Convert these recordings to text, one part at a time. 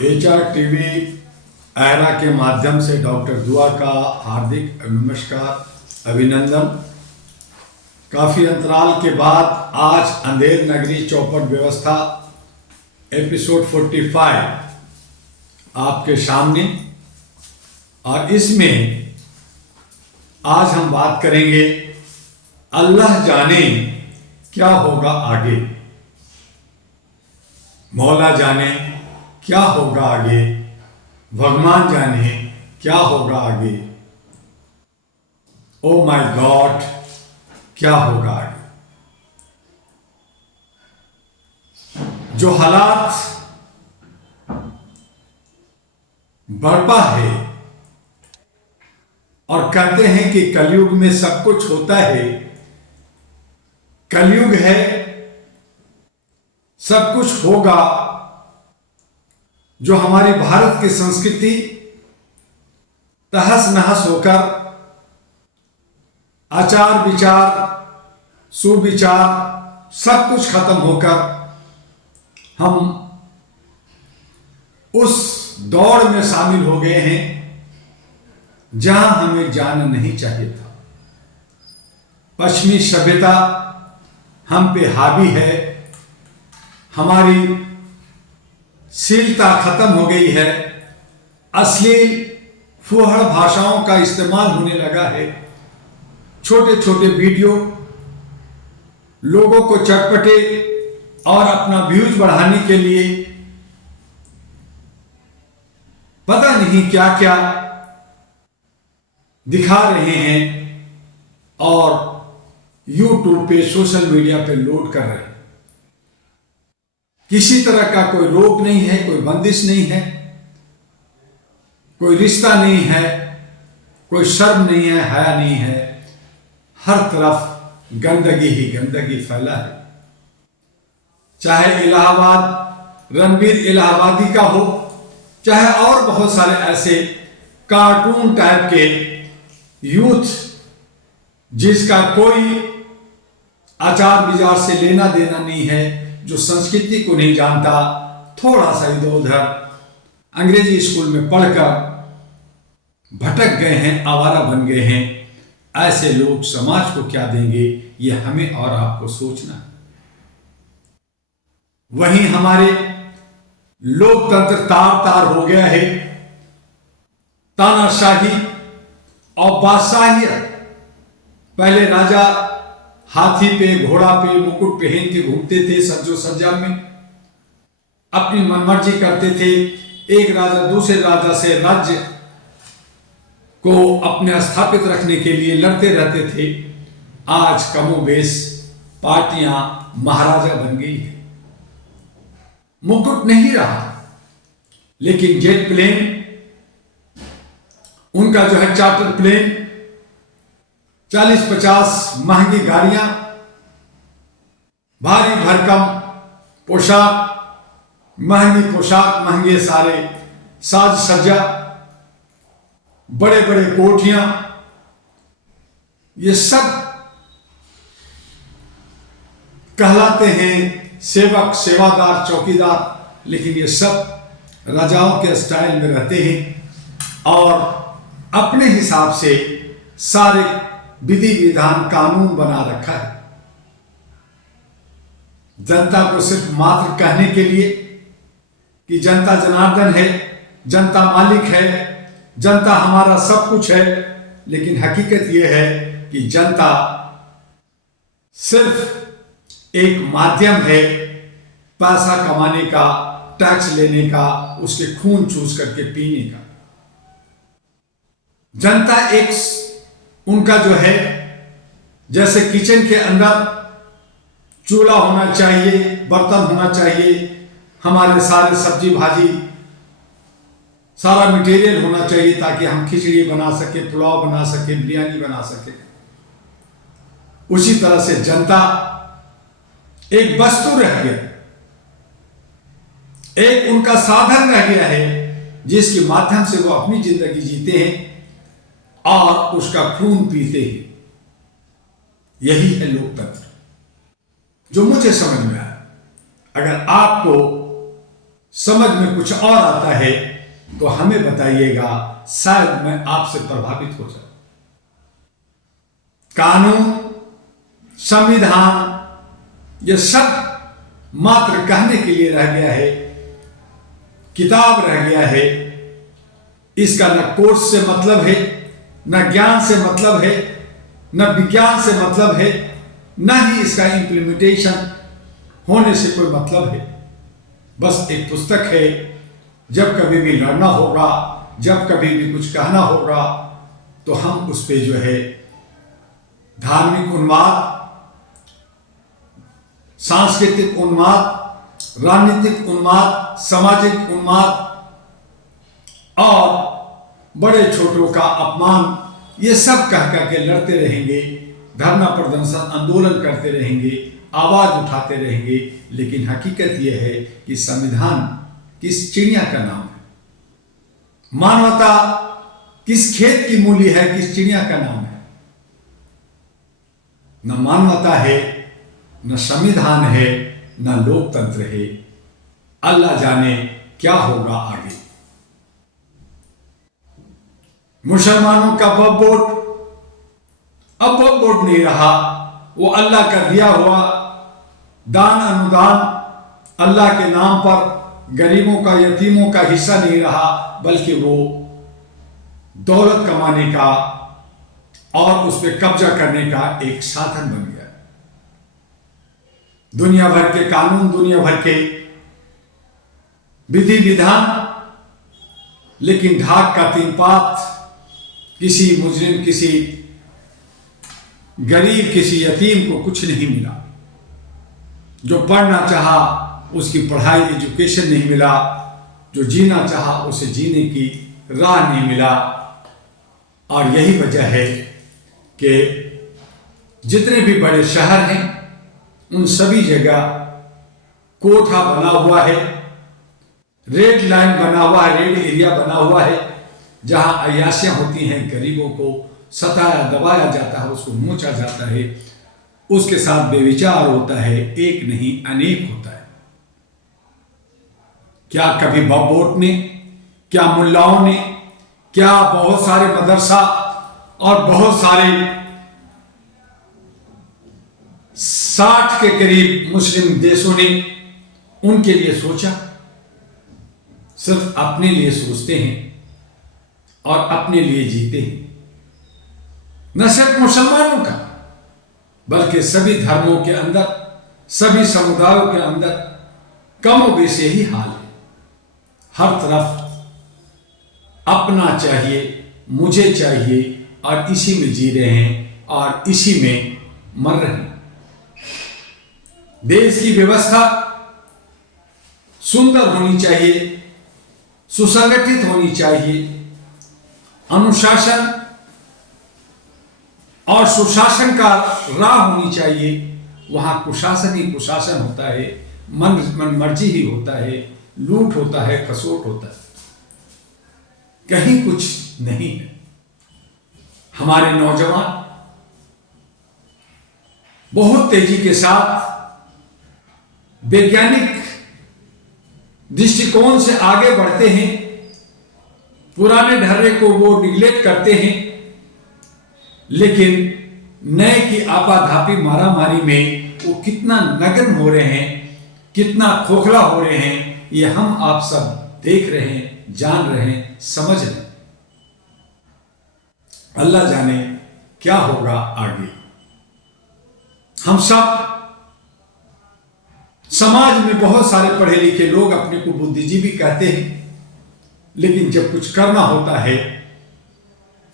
HR TV era के माध्यम से डॉक्टर दुआ का हार्दिक नमस्कार, अभिनंदन। काफ़ी अंतराल के बाद आज अंधेर नगरी चौपट व्यवस्था एपिसोड 45 आपके सामने, और इसमें आज हम बात करेंगे अल्लाह जाने क्या होगा आगे। मौला जाने क्या होगा आगे, भगवान जाने क्या होगा आगे, ओ माय गॉड क्या होगा आगे। जो हालात बर्पा है और कहते हैं कि कलयुग में सब कुछ होता है, कलयुग है, सब कुछ होगा। जो हमारी भारत की संस्कृति तहस नहस होकर आचार विचार सुविचार सब कुछ खत्म होकर हम उस दौड़ में शामिल हो गए हैं जहां हमें जाना नहीं चाहिए था। पश्चिमी सभ्यता हम पे हावी है, हमारी शीलता खत्म हो गई है, अश्लील फुहड़ भाषाओं का इस्तेमाल होने लगा है। छोटे छोटे वीडियो लोगों को चटपटे और अपना व्यूज बढ़ाने के लिए पता नहीं क्या क्या दिखा रहे हैं और YouTube पे सोशल मीडिया पे लोड कर रहे हैं। किसी तरह का कोई रोक नहीं है, कोई बंदिश नहीं है, कोई रिश्ता नहीं है, कोई शर्म नहीं है, हया नहीं है। हर तरफ गंदगी ही गंदगी फैला है। चाहे इलाहाबाद रणबीर इलाहाबादी का हो, चाहे और बहुत सारे ऐसे कार्टून टाइप के यूथ जिसका कोई आचार विचार से लेना देना नहीं है, जो संस्कृति को नहीं जानता, थोड़ा सा इधर उधर अंग्रेजी स्कूल में पढ़कर भटक गए हैं, आवारा बन गए हैं। ऐसे लोग समाज को क्या देंगे, ये हमें और आपको सोचना है। वहीं हमारे लोकतंत्र तार तार हो गया है। तानाशाही और बादशाहियत, पहले राजा हाथी पे घोड़ा पे मुकुट पहन के घूमते थे, सज्जो सज्जा में अपनी मनमर्जी करते थे। एक राजा दूसरे राजा से राज्य को अपने स्थापित रखने के लिए लड़ते रहते थे। आज कमोबेश पार्टियां महाराजा बन गई है। मुकुट नहीं रहा, लेकिन जेट प्लेन उनका जो है, चार्टर प्लेन, 40-50 महंगी गाड़ियां, भारी भरकम पोशाक, महंगी पोशाक, महंगे सारे साज सज्जा, बड़े बड़े कोठियां, ये सब कहलाते हैं सेवक, सेवादार, चौकीदार। लेकिन ये सब राजाओं के स्टाइल में रहते हैं और अपने हिसाब से सारे विधि विधान कानून बना रखा है। जनता को सिर्फ मात्र कहने के लिए कि जनता जनार्दन है, जनता मालिक है, जनता हमारा सब कुछ है। लेकिन हकीकत यह है कि जनता सिर्फ एक माध्यम है पैसा कमाने का, टैक्स लेने का, उसके खून चूस करके पीने का। जनता एक उनका जो है, जैसे किचन के अंदर चूल्हा होना चाहिए, बर्तन होना चाहिए, हमारे सारे सब्जी भाजी सारा मटेरियल होना चाहिए ताकि हम खिचड़ी बना सके, पुलाव बना सके, बिरयानी बना सके। उसी तरह से जनता एक वस्तु रह गया, एक उनका साधन रह गया है जिसके माध्यम से वो अपनी जिंदगी जीते हैं और उसका खून पीते हैं। यही है लोकतंत्र, जो मुझे समझ में आया। अगर आपको समझ में कुछ और आता है तो हमें बताइएगा, शायद मैं आपसे प्रभावित हो जाऊं। कानून, संविधान ये सब मात्र कहने के लिए रह गया है, किताब रह गया है। इसका न कोर्स से मतलब है, न ज्ञान से मतलब है, न विज्ञान से मतलब है, न ही इसका इंप्लीमेंटेशन होने से कोई मतलब है। बस एक पुस्तक है। जब कभी भी लड़ना होगा, जब कभी भी कुछ कहना होगा, तो हम उस पे जो है धार्मिक उन्माद, सांस्कृतिक उन्माद, राजनीतिक उन्माद, सामाजिक उन्माद और बड़े छोटों का अपमान, ये सब कह कह के लड़ते रहेंगे, धरना प्रदर्शन आंदोलन करते रहेंगे, आवाज उठाते रहेंगे। लेकिन हकीकत यह है कि संविधान किस चिड़िया का नाम है, मानवता किस खेत की मूली है, किस चिड़िया का नाम है। न मानवता है, न संविधान है, न लोकतंत्र है। अल्लाह जाने क्या होगा आगे। मुसलमानों का वक्फ बोर्ड अब वक्फ बोर्ड नहीं रहा, वो अल्लाह का दिया हुआ दान अनुदान, अल्लाह के नाम पर गरीबों का, यतीमों का हिस्सा नहीं रहा, बल्कि वो दौलत कमाने का और उस पर कब्जा करने का एक साधन बन गया। दुनिया भर के कानून, दुनिया भर के विधि विधान, लेकिन ढाक का तीन पात, किसी मुजरिम, किसी गरीब, किसी यतीम को कुछ नहीं मिला। जो पढ़ना चाहा उसकी पढ़ाई, एजुकेशन नहीं मिला। जो जीना चाहा उसे जीने की राह नहीं मिला। और यही वजह है कि जितने भी बड़े शहर हैं उन सभी जगह कोठा बना हुआ है, रेड लाइन बना हुआ है, रेड एरिया बना हुआ है, जहां अय्याशियां होती हैं, गरीबों को सताया दबाया जाता है, उसको नोचा जाता है, उसके साथ बेविचार होता है, एक नहीं अनेक होता है। क्या कभी वक्फ ने, क्या मुल्लाओं ने, क्या बहुत सारे मदरसा और बहुत सारे 60 के करीब मुस्लिम देशों ने उनके लिए सोचा? सिर्फ अपने लिए सोचते हैं और अपने लिए जीते हैं। न सिर्फ मुसलमानों का, बल्कि सभी धर्मों के अंदर, सभी समुदायों के अंदर कम और बेश यही हाल है। हर तरफ अपना चाहिए, मुझे चाहिए, और इसी में जी रहे हैं और इसी में मर रहे हैं। देश की व्यवस्था सुंदर होनी चाहिए, सुसंगठित होनी चाहिए, अनुशासन और सुशासन का राह होनी चाहिए। वहां कुशासन ही कुशासन होता है, मन मर्जी ही होता है, लूट होता है, खसोट होता है, कहीं कुछ नहीं है। हमारे नौजवान बहुत तेजी के साथ वैज्ञानिक दृष्टिकोण से आगे बढ़ते हैं, पुराने ढर्रे को वो निगलेक्ट करते हैं, लेकिन नए की आपाधापी मारामारी में वो कितना नग्न हो रहे हैं, कितना खोखला हो रहे हैं, ये हम आप सब देख रहे हैं, जान रहे हैं, समझ रहे हैं। अल्लाह जाने क्या होगा आगे। हम सब समाज में बहुत सारे पढ़े लिखे लोग अपने को बुद्धिजीवी कहते हैं, लेकिन जब कुछ करना होता है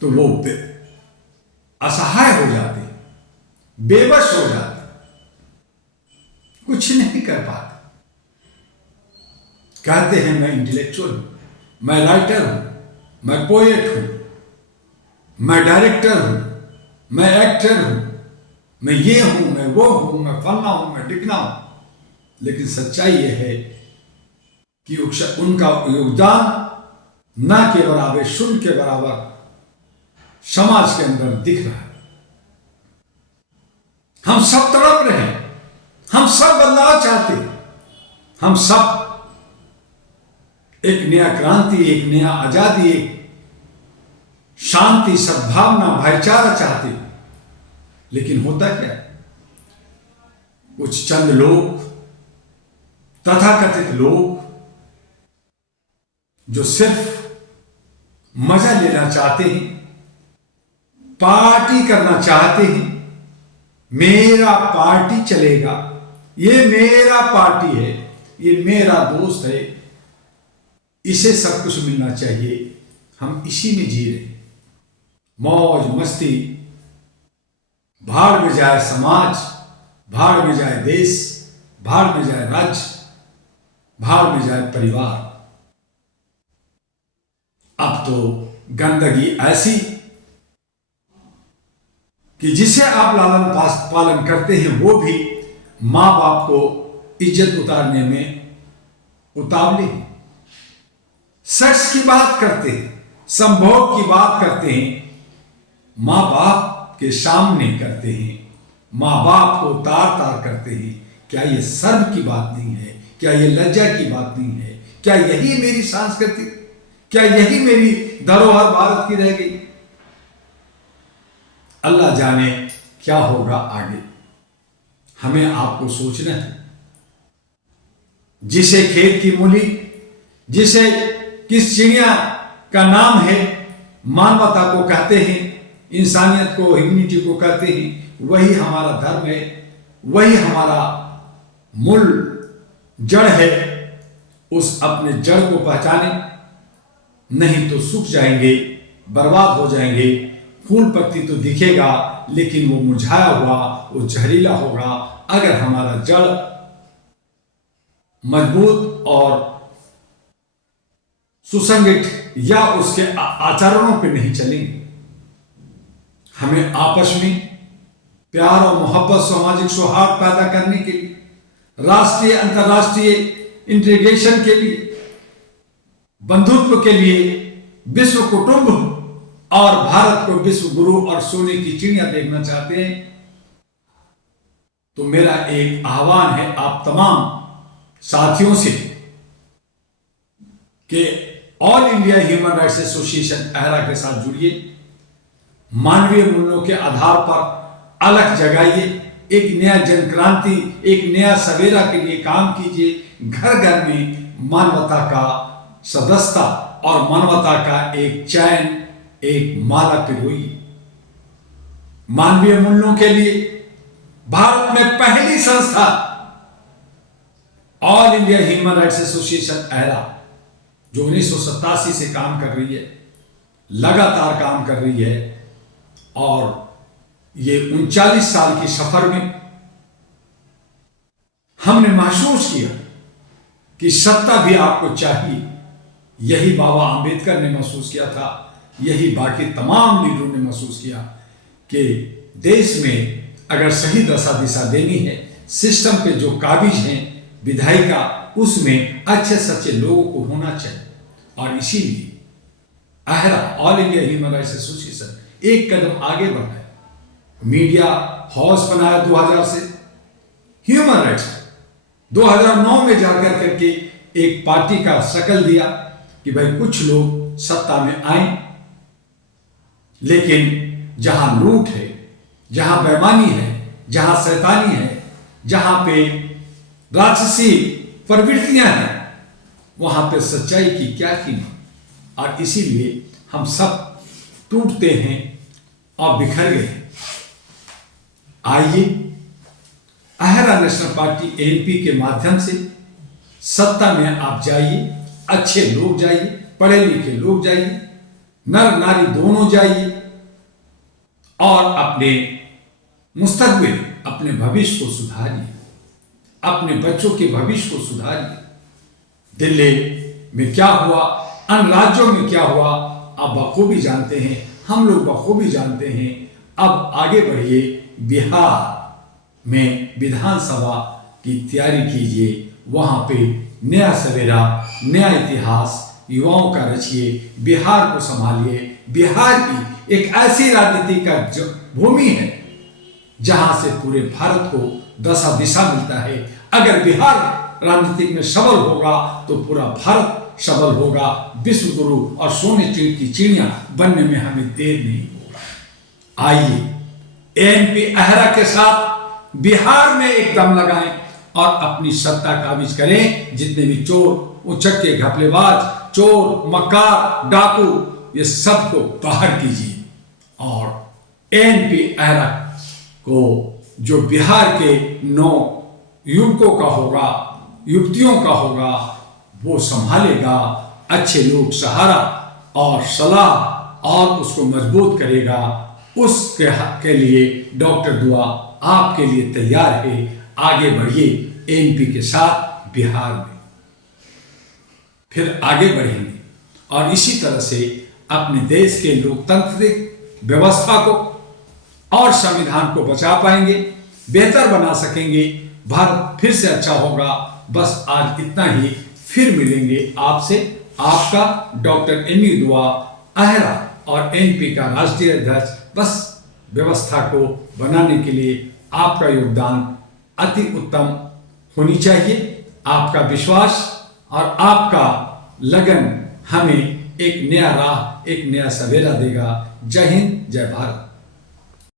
तो वो असहाय हो जाते, बेबस हो जाते, कुछ नहीं कर पाते। कहते हैं मैं इंटेलेक्चुअल हूं, मैं राइटर हूं, मैं पोएट हूं, मैं डायरेक्टर हूं, मैं एक्टर हूं, मैं ये हूं, मैं वो हूं, मैं फलना हूं, मैं टिकना हूं। लेकिन सच्चाई यह है कि उनका योगदान ना के बराबर, शून्य के बराबर समाज के अंदर दिख रहा है। हम सब तड़प रहे हैं, हम सब बदलाव चाहते हैं, हम सब एक नया क्रांति, एक नया आजादी, एक शांति, सद्भावना, भाईचारा चाहते। लेकिन होता क्या है, कुछ चंद लोग, तथाकथित लोग जो सिर्फ मजा लेना चाहते हैं, पार्टी करना चाहते हैं, मेरा पार्टी चलेगा, ये मेरा पार्टी है, ये मेरा दोस्त है, इसे सब कुछ मिलना चाहिए, हम इसी में जी रहे। मौज मस्ती, भाड़ में जाए समाज, भाड़ में जाए देश, भाड़ में जाए राज्य, भाड़ में जाए परिवार। अब तो गंदगी ऐसी कि जिसे आप लालन पालन करते हैं वो भी मां बाप को इज्जत उतारने में उतावले हैं। सेक्स की बात करते हैं, संभोग की बात करते हैं, मां बाप के सामने करते हैं, मां बाप को तार तार करते हैं। क्या यह शर्म की बात नहीं है? क्या यह लज्जा की बात नहीं है? क्या यही मेरी सांस्कृतिक, क्या यही मेरी धरोहर भारत की रह गई? अल्लाह जाने क्या होगा आगे। हमें आपको सोचना है। जिसे खेत की मूली, जिसे किस चिड़िया का नाम है, मानवता को कहते हैं, इंसानियत को, ह्यूमैनिटी को कहते हैं, वही हमारा धर्म है, वही हमारा मूल जड़ है। उस अपने जड़ को पहचाने, नहीं तो सूख जाएंगे, बर्बाद हो जाएंगे। फूल पत्ती तो दिखेगा लेकिन वो मुरझाया हुआ, वो जहरीला होगा अगर हमारा जड़ मजबूत और सुसंगठित या उसके आचरणों पे नहीं चलेंगे। हमें आपस में प्यार और मोहब्बत, सामाजिक सौहार्द पैदा करने के लिए, राष्ट्रीय अंतर्राष्ट्रीय इंटीग्रेशन के लिए, बंधुत्व के लिए, विश्व कुटुंब और भारत को विश्व गुरु और सोने की चिड़िया देखना चाहते हैं, तो मेरा एक आह्वान है आप तमाम साथियों से कि All India Human Rights Association AHRA के साथ जुड़िए, मानवीय मूल्यों के आधार पर अलग जगाइए, एक नया जन क्रांति, एक नया सवेरा के लिए काम कीजिए। घर घर में मानवता का सदस्यता और मानवता का एक चैन, एक माला पिरोइए। मानवीय मूल्यों के लिए भारत में पहली संस्था All India Human Rights Association AHRA, जो 1987 से काम कर रही है, लगातार काम कर रही है, और ये 39 साल की सफर में हमने महसूस किया कि सत्ता भी आपको चाहिए। यही बाबा आंबेडकर ने महसूस किया था, यही बाकी तमाम लीडरों ने महसूस किया कि देश में अगर सही दशा दिशा देनी है, सिस्टम पे जो काबिज हैं विधायिका, उसमें अच्छे सच्चे लोगों को होना चाहिए। और इसीलिए AHRA All India Human Rights Association एक कदम आगे बढ़ा है। मीडिया हाउस बनाया 2000 से, ह्यूमन राइट्स 2009 में जाकर करके एक पार्टी का शक्ल दिया कि भाई कुछ लोग सत्ता में आए, लेकिन जहां लूट है, जहां बेईमानी है, जहां शैतानी है, जहां पे राक्षसी प्रवृत्तियां हैं, वहां पे सच्चाई की क्या कीमत। और इसीलिए हम सब टूटते हैं और बिखर गए। आइए अहरा नेशनल पार्टी एनपी के माध्यम से सत्ता में आप जाइए, अच्छे लोग जाइए, पढ़े लिखे लोग जाइए, नर नारी दोनों जाइए, और अपने मुस्तकबिल, अपने भविष्य को सुधारिए, अपने बच्चों के भविष्य को सुधारिए। दिल्ली में क्या हुआ, अन्य राज्यों में क्या हुआ, आप बखूबी जानते हैं, हम लोग बखूबी जानते हैं। अब आगे बढ़िए, बिहार में विधानसभा की तैयारी कीजिए, वहां पे नया सवेरा, नया इतिहास युवाओं का रचिए, बिहार को संभालिए। बिहार की एक ऐसी राजनीति का भूमि है जहां से पूरे भारत को दशा दिशा मिलता है। अगर बिहार राजनीतिक में सबल होगा तो पूरा भारत सबल होगा। विश्व गुरु और सोने की चिड़िया बनने में हमें देर नहीं होगा। आइए एएनपी अहरा के साथ बिहार में एक दम लगाएं और अपनी सत्ता काबिज करें। जितने भी चोर, उचक्के, घपलेबाज, चोर, मक्कार, डाकू, ये सबको बाहर कीजिए और एएनपी अहरा को जो बिहार के 9 युवकों का होगा, युवतियों का होगा, वो संभालेगा। अच्छे लोग सहारा और सलाह और उसको मजबूत करेगा। उसके हक के लिए डॉक्टर दुआ आपके लिए तैयार है। आगे बढ़िए एएनपी के साथ बिहार में, फिर आगे बढ़ेंगे और इसी तरह से अपने देश के लोकतांत्रिक व्यवस्था को और संविधान को बचा पाएंगे, बेहतर बना सकेंगे। भारत फिर से अच्छा होगा। बस आज इतना ही, फिर मिलेंगे आपसे। आपका डॉक्टर एमी दुआ अहरा और एएनपी का राष्ट्रीय अध्यक्ष। बस व्यवस्था को बनाने के लिए आपका योगदान अति उत्तम होनी चाहिए। आपका विश्वास और आपका लगन हमें एक नया राह, एक नया सवेरा देगा। जय हिंद, जय भारत।